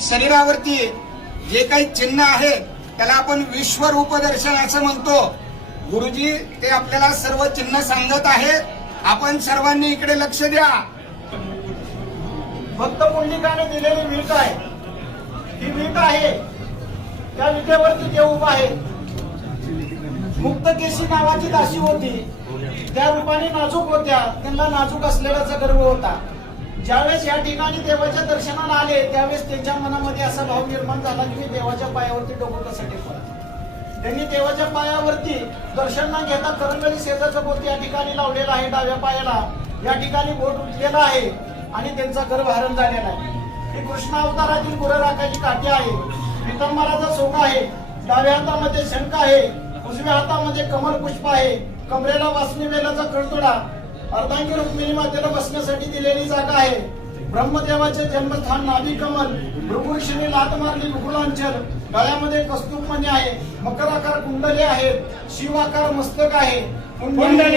शरीरावरती जे काही चिन्ह आहे त्याला आपण विश्वरूप दर्शन असं म्हणतो। गुरुजी ते आपल्याला सर्व चिन्ह सांगत आहेत। आपण सर्वांनी इकडे लक्ष द्या। भक्त पुंडलिकाने दिलेली वीट आहे, ही वीट आहे, त्या विटेवरती देव उभा आहे। मुक्तकेशी नावाची दासी होती, त्या रूपाने नाजूक होत्या, त्यांना नाजूक असलेल्याचा गर्व होता। ज्यावेळेस या ठिकाणी देवाच्या दर्शनाला आले त्यावेळेस त्यांच्या मनामध्ये असा भाव निर्माण झाला की मी देवाच्या पायावरती डोकं कसं टेकवं। त्यांनी देवाच्या पायावरती दर्शन न घेता करंगळी शेजारचं बोट या ठिकाणी लावलेलं आहे, डाव्या पायाला या ठिकाणी बोट उठलेला आहे आणि त्यांचा गर्भधारण झालेला आहे। ही कृष्ण अवतारातील गुरराखाची काठी आहे, पितांबराचा सोगा आहे, डाव्या हातामध्ये शंख आहे, उजव्या हातामध्ये कमल पुष्प आहे, कमरेला वासनी वेलाचा कळतोडा, अर्धांगी रुक्मिणी मातेला बसण्यासाठी दिलेली जागा आहे। ब्रह्मदेवाचे जन्मस्थान नाभी कमल, भृगुऋषीने लात मारली मुकुलांचल, गळ्यामध्ये कस्तूरमणी आहे, मकराकार कुंडले आहेत, शिवाकार मस्तक आहे। कुंडली